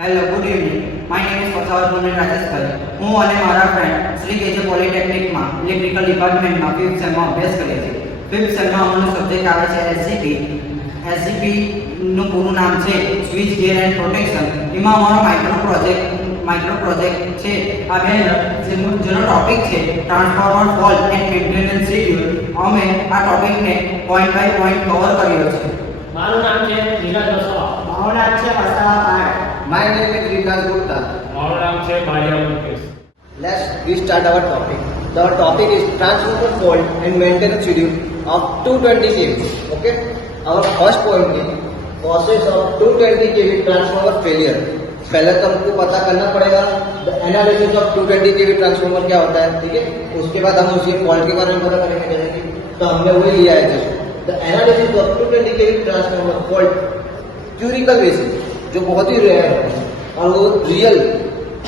Hello, good evening. My name is Parsavat Munir Rajeshbhai. હું અને મારા ફ્રેન્ડ શ્રી કેજે પોલિટેકનિકમાં ઇલેક્ટ્રિકલ ડિપાર્ટમેન્ટમાં 5th સેમમાં અભ્યાસ કરીએ છીએ. 5th સેમમાં અમારો સબ્જેક્ટ આવે છે એસજીપી. એસજીપીનું પૂરું નામ છે સ્વિચ ગિયર એન્ડ પ્રોટેક્શન. એમાં અમારો માઇક્રો પ્રોજેક્ટ છે આ જેનો ટોપિક છે transformer fault and maintenance schedule. અમે આ ટોપિકને પોઈન્ટ બાય પોઈન્ટ કવર કર્યો છે. મારું નામ છે નીરજ વસાવા. મારું નામ છે વસાવા પાડ. My name is Vikas Gupta. મારું નામ છે Maria Mukesh. Let's restart our topic. The topic is transformer fault and maintenance schedule of 220 kV. Okay. Our first point is process of 220 kV transformer failure. पहले तो हमको पता करना पड़ेगा the analysis of 220 kV transformer क्या होता है, ठीक है. उसके बाद हम उसके फॉल्ट के बारे में पता करेंगे, जैसे कि तो हमने वही लिया है just the analysis of 220 kV transformer fault theoretical basis, जो बहुत ही रेयर है, और वो रियल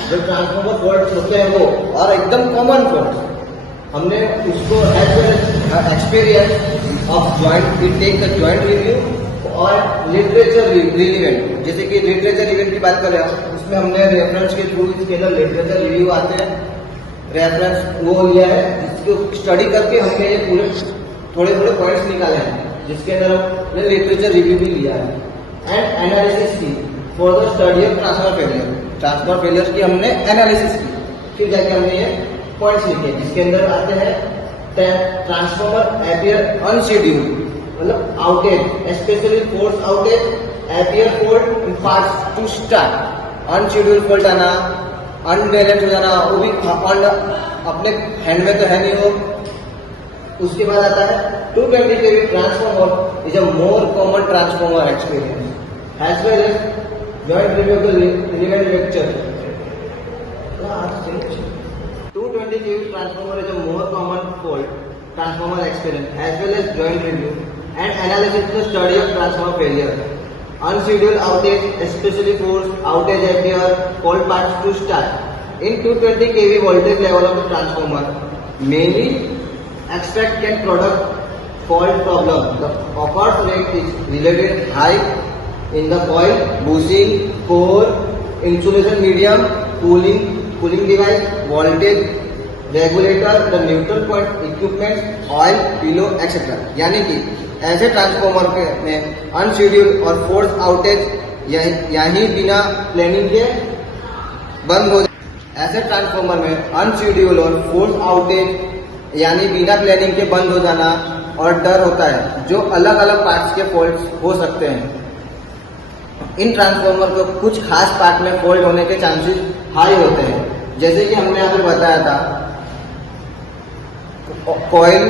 जो ट्रांसफार्मर फॉल्ट होते हैं वो और एकदम कॉमन फॉल्ट हमने उसको as well experience of joint we take the joint review और लिटरेचर रिलीवेंट. जैसे कि लिटरेचर इवेंट की बात करें उसमें हमने रेफरेंस के थ्रू इसके अंदर लिटरेचर रिव्यू आते हैं, रेफरेंस वो लिया है जिसको स्टडी करके हमने ये पूरे थोड़े थोड़े पॉइंट्स निकाले हैं, जिसके अंदर हमने लिटरेचर रिव्यू भी लिया है एंड एनालिसिस की for the study of transfer failure. Transfer failure की हमने एनालिसिस की, फिर जाके हमने ये पॉइंट्स लिखे जिसके अंदर आते हैं ट्रांसफॉर्मर अपीयर अनशेड्यूल, मतलब outage, specially force outage, appear fault in parts to start. Unscheduled fault आना, अनबैलेंस हो जाना, वो भी अपने हैंड में तो है नहीं वो. उसके बाद आता है 220 kV transformer is a more common transformer experience as well as joint review of the relevant lecture. 220 kV transformer is a more common fault transformer experience as well as joint review and analysis the study of transformer failure. Unscheduled outage, especially forced outage appear, fault parts to start. In 220 kV voltage level of the transformer, mainly extract can product fault problem. The occurrence rate is related high in the coil, bushing, core, insulation medium, cooling device, voltage regulator, the neutral point equipment, oil, pillow, etc. यानी कि ऐसे transformer के में unscheduled और force outage यही बिना planning के बंद हो जाए. ऐसे ट्रांसफॉर्मर में अनशेड्यूल और फोर्स आउटेज यानी बिना प्लानिंग के बंद हो जाना और डर होता है, जो अलग अलग पार्ट्स के फॉल्ट्स हो सकते हैं. इन ट्रांसफॉर्मर को कुछ खास पार्ट में फॉल्ट होने के चांसेस हाई होते हैं, जैसे कि हमने यहाँ पे बताया था coil,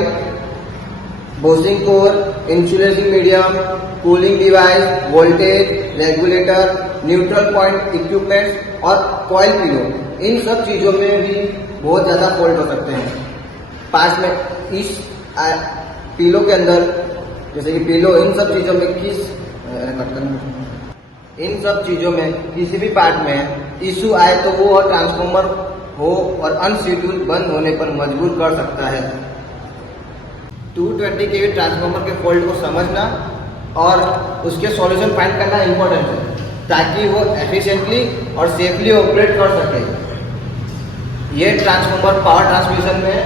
bushing core, insulation medium, cooling device, voltage regulator, neutral point equipment और कॉइल पिलो. इन सब चीजों में भी बहुत ज्यादा फॉल्ट हो सकते हैं. पास में इस पिलो के अंदर, जैसे कि पिलो, इन सब चीजों में इन सब चीजों में किसी भी पार्ट में इशू आए तो वो ट्रांसफॉर्मर हो और अनशेड्यूल बंद होने पर मजबूर कर सकता है. 220 kV ट्रांसफॉर्मर के फॉल्ट को समझना और उसके सॉल्यूशन फाइंड करना इम्पोर्टेंट है, ताकि वो एफिशिएंटली और सेफली ऑपरेट कर सके. ये ट्रांसफॉर्मर पावर ट्रांसमिशन में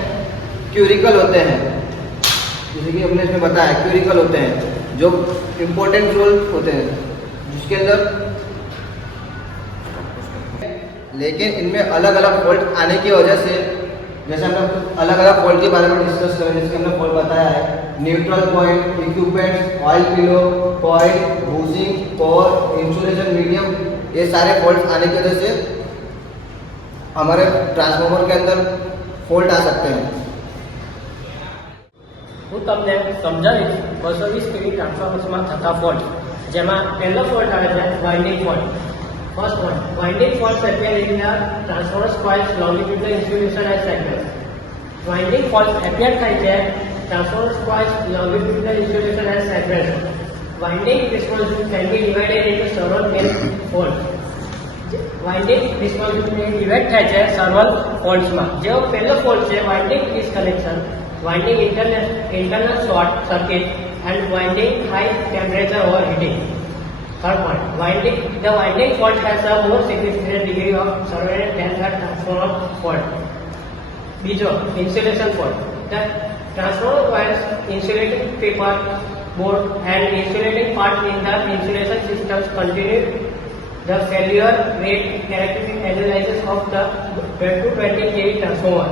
क्यूरिकल होते हैं, जैसे कि हमने इसमें बताया क्यूरिकल होते हैं, जो इम्पोर्टेंट रोल होते हैं जिसके अंदर, लेकिन इनमें अलग अलग फॉल्ट आने की वजह से, जैसे हमने अलग अलग फॉल्ट के बारे में डिस्कस करें, जिसके हमने फॉल्ट बताया है neutral point equipment, oil pillow, coil, bushing, core, insulation medium, ये सारे फॉल्ट आने की वजह से हमारे ट्रांसफॉर्मर के अंदर फॉल्ट आ सकते हैं. હું તમને સમજાવીશ 220 kV ટ્રાન્સફોર્મર્સમાં થતા ફોલ્ટ, જેમાં પહેલો ફોલ્ટ આવે છે winding fault. First point, winding faults appear in the transformers coils longitudinal insulation as segments. Winding fault appear થાય છે transformers coils longitudinal insulation as segments. Winding response can be divided into several main faults. Winding response divide થાય છે several ફોલ્ટ્સમાં. જેવો પહેલો fault છે winding disconnection, winding internal short circuit and winding high temperature overheating. Third point, the winding fault has a more significant degree of surveillance than the transformer fault. બીજો, insulation fault. The transformer wires insulating paper, board and insulating part in the insulation systems continue the failure rate characteristic analysis of the 220 kV transformer.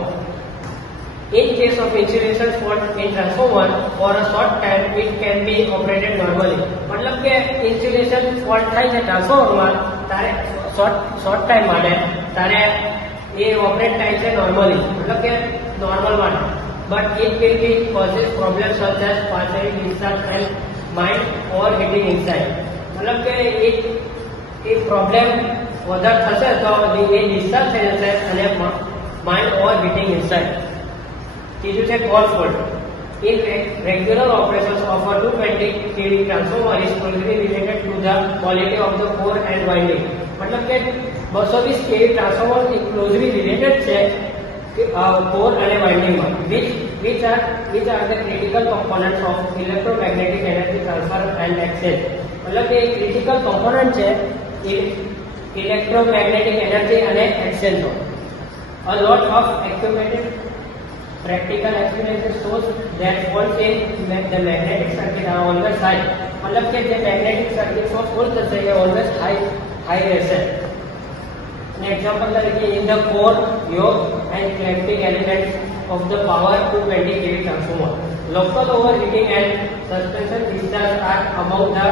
In case of insulation fault in transformer, for a short time it can be operated normally. मतलब કે insulation fault થાય છે ટ્રાન્સફોર્મરમાં તારે short time માટે તારે એ operate થાય છે નોર્મલી, मतलब કે નોર્મલ માટે. But it will be causes problems such as partial discharge and mind overheating inside. मतलब કે એ પ્રોબ્લેમ વધારે થશે તો એ ડિસ્ચાર્જ થઈ જશે અને માઇન્ડ ઓવરહીટિંગ ઇનસાઇડ. ત્રીજું છે core fault. In regular operations of a 220 kV transformer is closely related to the quality of the core and winding. मतलब કે 220 kV transformer closely related છે core અને winding માં, which are the critical components of electromagnetic energy transfer and exchange. मतलब કે critical component છે electromagnetic energy અને exchange no. A lot of accumulated practical experience shows that faults in the magnetic circuit are always high. मतलब કે જે magnetic circuit માં fault થશે એ always high રહેશે. An example તરીકે in the core, yoke and clamping elements of the power 220 kV transformer. Local overheating and suspension discharge are among the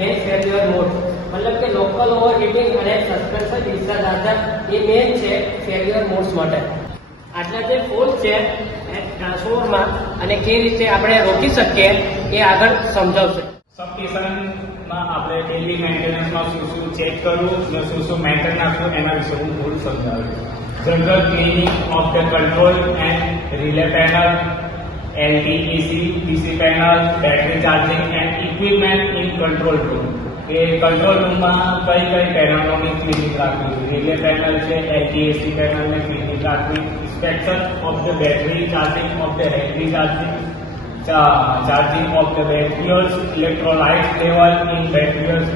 main failure modes. मतलब કે local overheating અને suspension discharge આધાર એ main છે failure modes માટે. આટલા જે fault છે ટ્રાન્સફોર્મરમાં અને કેવી રીતે આપણે રોકી શકીએ એ આગળ સમજાવશે. સબસ્ટેશનમાં આપણે ડેલી મેન્ટેનન્સમાં શું ચેક કરવું ને શું મેન્ટેન રાખવું એના વિશે હું થોડું સમજાવીશ. General cleaning of the control and relay panel, LTPC, PC panel, battery charging and equipment in control room. એ કંટ્રોલ રૂમમાં કઈ પેનલોની ક્લિનિંગ રાખવી, રિલે પેનલ છે, એલટીએસી પેનલને ક્લિનિંગ રાખવી, inspection of the battery, charging of the battery, charging of the batteries, electrolyte level in batteries,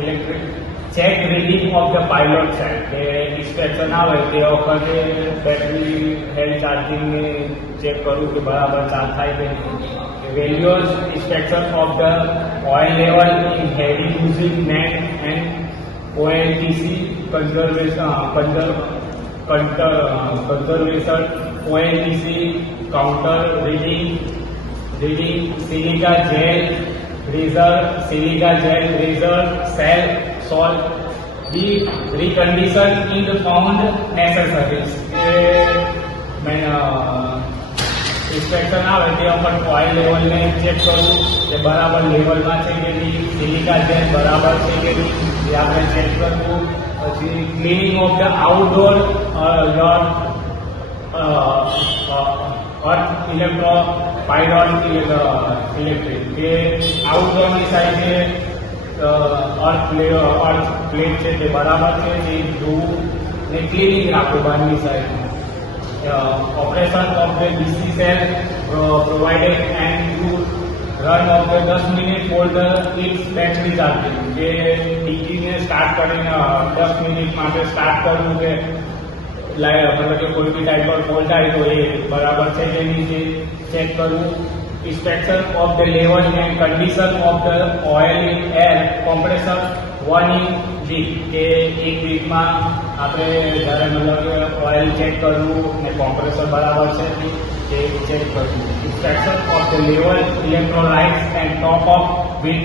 electric check reading of the pilot side. કે inspection આવે તે વખતે બેટરી હેલ્થ ચાર્જિંગ ને check કરવું કે બરાબર ચાર્જ થાય કે નહીં. Values, inspection of the oil level in heavy using net and OLTC conservation, OLTC counter reading, silica gel razor, cell, salt, recondition in the found necessaries. Inspection આવે તે વખત ઓઇલ લેવલને ચેક કરવું કે બરાબર લેવલમાં છે કે નહીં, સિલિકા જેલ બરાબર છે કે નહીં એ આપણે ચેક કરવું. પછી cleaning of the outdoor earth pilot electric કે આઉટડોરની સાઈડે અર્થ પ્લેટ છે તે બરાબર છે તે જોવું ને ક્લિનિંગ રાખવું બહારની side. Operation of the DC cell provided and to run of the 10 minute for the its battery charging. કે ડીજીને સ્ટાર્ટ કરીને 10 મિનિટ માટે સ્ટાર્ટ કરવું કે મતલબ કે કોઈ બી ટાઈપ પર ફોલ્ટ આવે તો એ બરાબર છે કે નહીં તે ચેક કરવું. inspection of the level and condition of the oil in air compressor 1 in week. કે એક વીકમાં આપણે જ્યારે મતલબ કે ઓઇલ ચેક કરવું ને કોમ્પ્રેસર બરાબર છે તે ચેક કરવું. inspection of the level electrolytes and top of with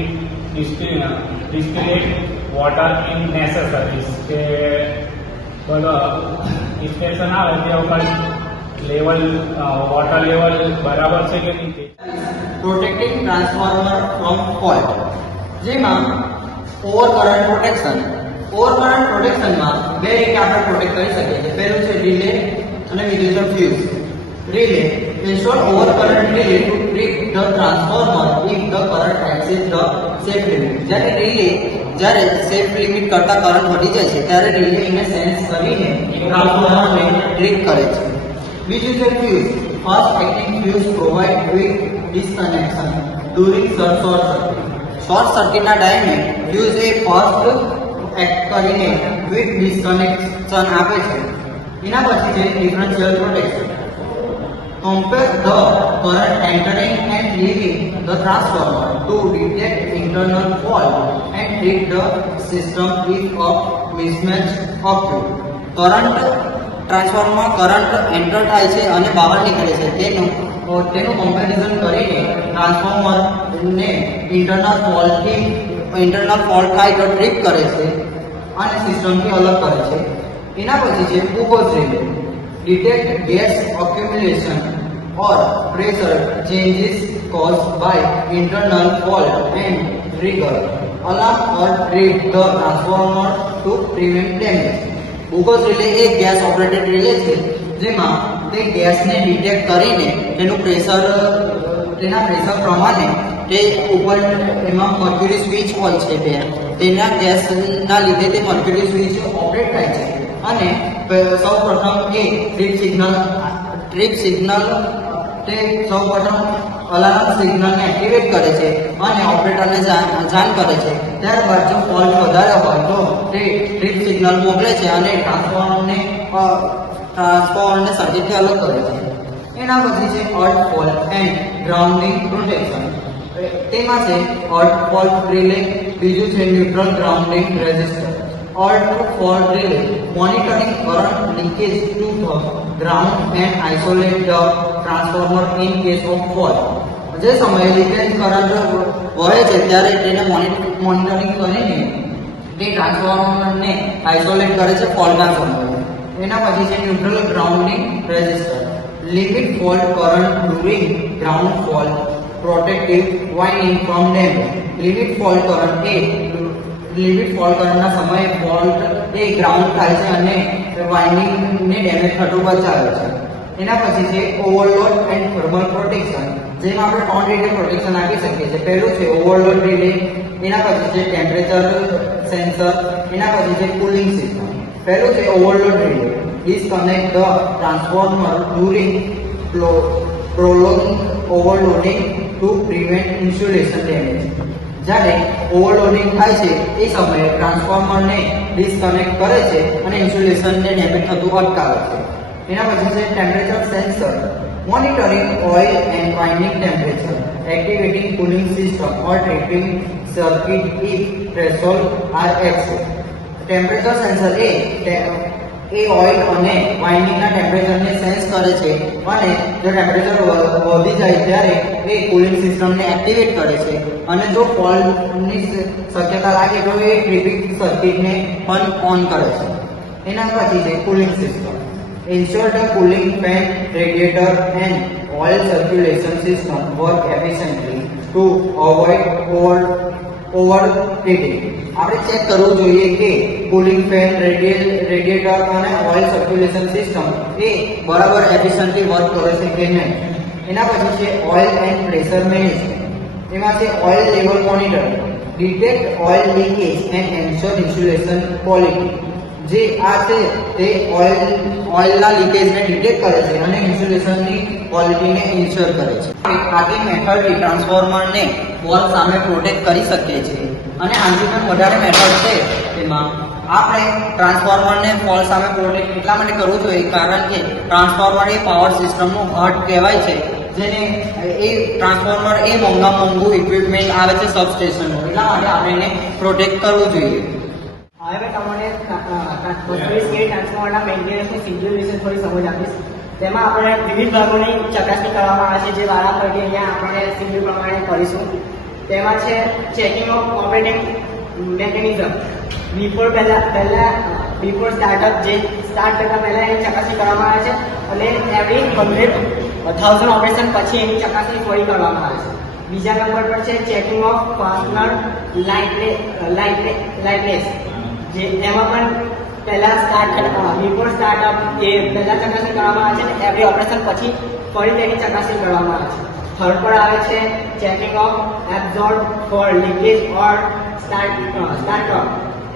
distillate water in necessaries. કે ઇન્સ્પેક્શન આવે તે વખત લેવલ વોટર લેવલ બરાબર છે કે નહીં તે. પ્રોટેક્ટિંગ ટ્રાન્સફોર્મર ફ્રોમ ફોલ્ટ, જેમાં ઓવરકરન્ટ પ્રોટેક્શનમાં બે રીતે આપણે પ્રોટેક્ટ કરી શકીએ છીએ. પહેલું છે રિલે અને બીજું છે fuse. Relay install overcurrent relay to treat the transformer if the current exceed the safe limit. જ્યારે સેફ લિમિટ કરતા કરંટ વધી જાય છે ત્યારે રિલે એને સેન્સ કરીને ટ્રાન્સફોર્મરને ટ્રીટ કરે છે. બીજું છે fuse. Fast acting fuse provide quick disconnection during short circuit. Short સર્કિટના ટાઈમે ફ્યુઝ એ ફર્સ્ટ એક્ટ કરીને ક્વિક ડિસ્કનેક્શન આપે છે. એના પછી છે differential protection. Compare the current entering and leaving the transformer to detect internal fault and treat the system if a mismatch occurs. Current ટ્રાન્સફોર્મરમાં current enter થાય છે અને બહાર નીકળે છે તેનું કમ્પેરિઝન કરીને ટ્રાન્સફોર્મરને ઇન્ટરનલ ફોલ્ટ થાય તો ટ્રીટ કરે છે અને સિસ્ટમથી અલગ કરે છે. એના પછી છે focus relay. Detect gas accumulation or pressure changes caused by internal fault and trigger alarm or treat the transformer to prevent damage. Focus relay એક ગેસ ઓપરેટેડ રિલે છે જેમાં તે ગેસને ડિટેક્ટ કરીને તેના પ્રેશર પ્રમાણે તે ઉપર એમાં મર્ક્યુરી સ્વિચ હોય છે બે તેના ગેસના લીધે તે મર્ક્યુરી સ્વિચ ઓપરેટ થાય છે અને સૌ પ્રથમ એ ટ્રીપ સિગ્નલ તે સૌ પ્રથમ અલાર્મ સિગ્નલને એક્ટિવેટ કરે છે અને ઓપરેટરને જાણ કરે છે. ત્યારબાદ જો ફોલ્ટ વધારે હોય તો તે ટ્રીપ સિગ્નલ મોકલે છે અને ટ્રાન્સફોર્મરને સર્કિટથી અલગ કરે છે. એના પછી છે અર્થ ફોલ્ટ એન્ડ ગ્રાઉન્ડિંગ પ્રોટેક્શન. તેમાં છે અર્થ ફોલ્ટ રિલે, બીજું છે neutral grounding resistor. Earth fault relay monitoring current linkage to the ground and isolate the transformer in case of fault. જે સમયે લીકેજ કરંટ વહે છે ત્યારે તેને મોનિટરિંગ કરીને તે ટ્રાન્સફોર્મરને આઇસોલેટ કરે છે ફોલ્ટના સમયે. એના પછી છે neutral grounding resistor. Limit fault current during ground fault protective winding from damage. Limit fault કરંટના સમયે ફોલ્ટ એ ગ્રાઉન્ડ થાય છે અને વાઇન્ડિંગને ડેમેજ થતું બચાવે છે. એના પછી છે ઓવરલોડ એન્ડ થર્મલ પ્રોટેક્શન. જેમાં આપણે 3 રીતે પ્રોટેક્શન આપી શકીએ છીએ. પહેલું છે ઓવરલોડ રિલે, એના પછી છે ટેમ્પરેચર સેન્સર, એના પછી છે કુલિંગ સિસ્ટમ. પહેલું છે overload relay. Disconnect the transformer during prolonged overloading to prevent insulation damage. જ્યારે ઓવરલોડિંગ થાય છે એ સમયે ટ્રાન્સફોર્મરને ડિસ્કનેક્ટ કરે છે અને ઇન્સ્યુલેશનને ડેમેજ થતું અટકાવે છે. એના પછી છે temperature sensor. Monitoring oil and winding temperature, activating cooling system or treating circuit if threshold are excess. Temperature sensor એ ઓઇલ અને વાઇન્ડિંગના ટેમ્પરેચરને સેન્સ કરે છે અને જો ટેમ્પરેચર વધી જાય ત્યારે એ કુલિંગ સિસ્ટમને એક્ટિવેટ કરે છે અને જો ફોલ્ટની શક્યતા લાગે તો એ ટ્રિપિંગ સર્કિટને પણ ઓન કરે છે. એના પછી છે cooling system. Ensure the cooling fan, radiator and oil circulation system work efficiently to avoid overheating. આપણે ચેક કરવું જોઈએ કે કુલિંગ ફેન, રેડિએટર અને ઓઇલ સર્ક્યુલેશન સિસ્ટમ એ બરાબર એફિશિયન્ટલી વર્ક કરે છે કે નહીં. એના પછી છે ઓઇલ એન્ડ પ્રેશર મેનેજમેન્ટ. એમાં છે oil level monitoring. Detect oil leakage and ensure insulation quality. જે આ છે તે ઓઇલના લીકેજને ડિટેક્ટ કરે છે અને ઇન્સ્યુલેશનની ક્વોલિટીને ઇન્શ્યોર કરે છે. આથી મેથડથી ટ્રાન્સફોર્મરને ફોલ્ટ સામે પ્રોટેક્ટ કરી શકીએ છીએ. અને આનાથી પણ વધારે મેથડ છે તેમાં આપણે ટ્રાન્સફોર્મરને ફોલ્ટ સામે પ્રોટેક્ટ એટલા માટે કરવું જોઈએ કારણ કે ટ્રાન્સફોર્મર એ પાવર સિસ્ટમનું હાર્ટ કહેવાય છે. જેને એ ટ્રાન્સફોર્મર એ મોંઘું ઇક્વિપમેન્ટ આવે છે સબસ્ટેશનનું, એટલા માટે આપણે એને પ્રોટેક્ટ કરવું જોઈએ. હવે મેં તમને 32 kV ટ્રાન્સફોર્મરના મેન્ટેનન્સની શેડ્યુલ વિશે થોડી સમજ આપીશ. તેમાં આપણે વિવિધ ભાગોની ચકાસણી કરવામાં આવે છે જે વારાફરતી અહીંયા આપણે શેડ્યુલ પ્રમાણે કરીશું. તેમાં છે checking of operating mechanism. Before startup, જે સ્ટાર્ટ કરતા પહેલા એની ચકાસણી કરવામાં આવે છે અને એવરી 100,000 ઓપરેશન પછી એની ચકાસણી ફરી કરવામાં આવે છે. બીજા નંબર પર છે ચેકિંગ ઓફ ફાસ્ટનર લાઇટનેસ. જે એમાં પણ પહેલા બિફોર સ્ટાર્ટઅપ એ પહેલા ચકાસણી કરવામાં આવે છે અને એવરી ઓપરેશન પછી ફરી તેની ચકાસણી કરવામાં આવે છે. થર્ડ પર આવે છે checking of absorb for leakage or startup.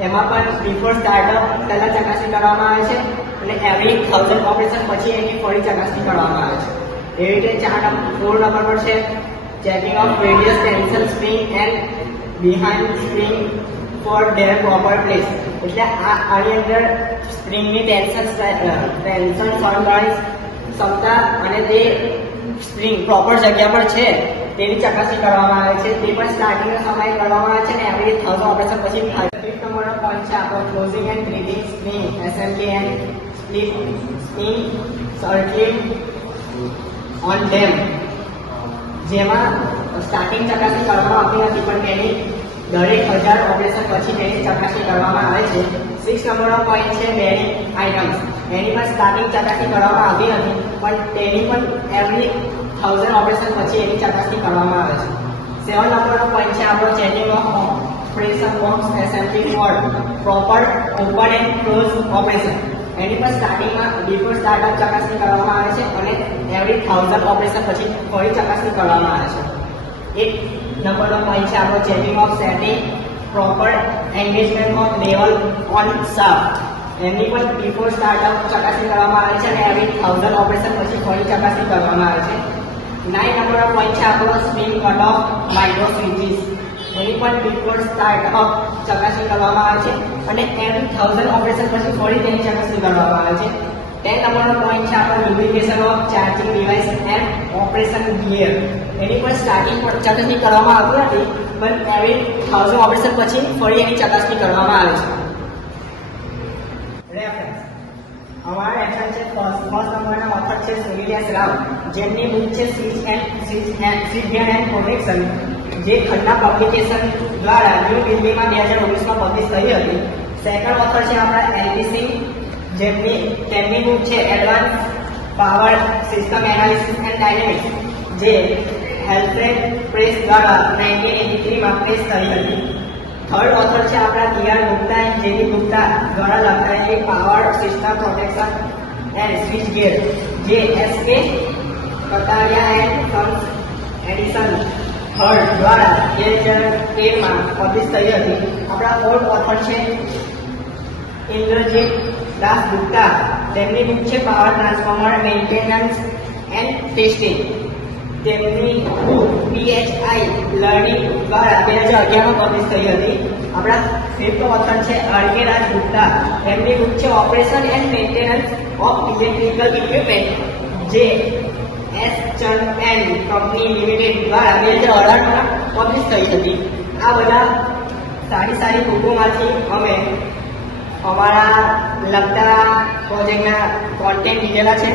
એમાં પણ બિફોર સ્ટાર્ટઅપ પહેલા ચકાસણી કરવામાં આવે છે અને એવરી 1000 ઓપરેશન પછી એની ફરી ચકાસણી કરવામાં આવે છે. એવી રીતે 4 નંબર પર છે checking of radius tension spring and behind spring for their proper place. એટલે આની અંદર સ્પ્રિંગની ટેન્શન સહન કરવાની ક્ષમતા અને તે સ્પ્રિંગ પ્રોપર જગ્યા પર છે તેની ચકાસણી કરવામાં આવે છે. તે પણ સ્ટાર્ટિંગના સમયે કરવામાં આવે છે અને એવરી 1000 ઓપરેશન પછી થાય. ફિફ્થ નંબરનો પોઈન્ટ છે આપણો closing and breeding spring assembly and split spring circuit on dam, જેમાં સ્ટાર્ટિંગ ચકાસણી કરવામાં આવતી નથી પણ તેની દરેક 1000 ઓપરેશન પછી તેની ચકાસણી કરવામાં આવે છે. 6 નંબરનો પોઈન્ટ છે બેરિંગ આઇટમ્સ. એની પણ સ્ટાર્ટિંગ ચકાસણી કરવામાં આવતી નથી પણ તેની પણ એવરી 1000 ઓપરેશન પછી એની ચકાસણી કરવામાં આવે છે. 7 નંબરનો પોઈન્ટ છે આપણો checking of operation box assembly for proper open and close operation. એની પણ સ્ટાર્ટિંગમાં બિફોર સ્ટાર્ટઅપ ચકાસણી કરવામાં આવે છે અને એવરી 1000 ઓપરેશન પછી ફરી ચકાસણી કરવામાં આવે છે. 8 નંબરનો પોઈન્ટ છે આપણો checking of setting proper engagement of level on shaft. એની પણ બિફોર સ્ટાર્ટઅપ ચકાસણી કરવામાં આવે છે અને એવરી 1000 ઓપરેશન પછી ફરી ચકાસણી કરવામાં આવે છે. 9 નંબરનો પોઈન્ટ છે આપણો સ્પ્રિંગ કટ ઓફ માઇક્રો સ્વિચીસ. એની પણ બિફોર સ્ટાર્ટઅપ ચકાસણી કરવામાં આવે છે અને એવરી 1000 ઓપરેશન પછી ફરી તેની ચકાસણી કરવામાં આવે છે. 10 નંબરનો પોઈન્ટ છે આપણો lubrication of charging device and operation gear. એની પણ સ્ટાર્ટિંગ પર ચકાસણી કરવામાં આવતી નથી પણ એવરી 1000 ઓપરેશન પછી ફરી એની ચકાસણી કરવામાં આવે છે. રેફરન્સ અમારા રેફરન્સ છે ફર્સ્ટ નંબરના ઓથર છે સુનિલ રાવ, જેમની બુક છે સ્વિચ એન્ડ પ્રોટેક્શન, જે ખન્ના પબ્લિકેશન દ્વારા ન્યૂ દિલ્હીમાં 2019માં પબ્લિશ થઈ હતી. સેકન્ડ ઓથર છે આપણા એલવી સિંહ, તેમની બુક છે advance power system analysis and dynamics, જે હેલ્થરેટ પ્રેસ દ્વારા 1983માં પ્રેસ થઈ હતી. થર્ડ ઓથર છે આપણા ટીઆર ગુપ્તા એન્ડ જેવી ગુપ્તા દ્વારા લખાયેલી power system protection and switchgear, જે SK Kataria and sons edition third દ્વારા 2013માં પબ્લિશ થઈ હતી. આપણા ફોર્થ ઓથર છે ઇન્દ્રજીત દાસ ગુપ્તા, તેમની બુક છે power transformer maintenance and testing. તેમની બુક PHI લર્નિંગ દ્વારા 2011માં પબ્લિશ થઈ હતી. આપણા ફિફ્થ ઓથર છે RK રાજ ગુપ્તા, તેમની બુક છે operation and maintenance of electrical equipment, જે S Chand and company limited દ્વારા 2018માં પબ્લિશ થઈ હતી. આ બધા સારી બુકોમાંથી અમે અમારા લગતા પ્રોજેક્ટના કોન્ટેન્ટ લીધેલા છે.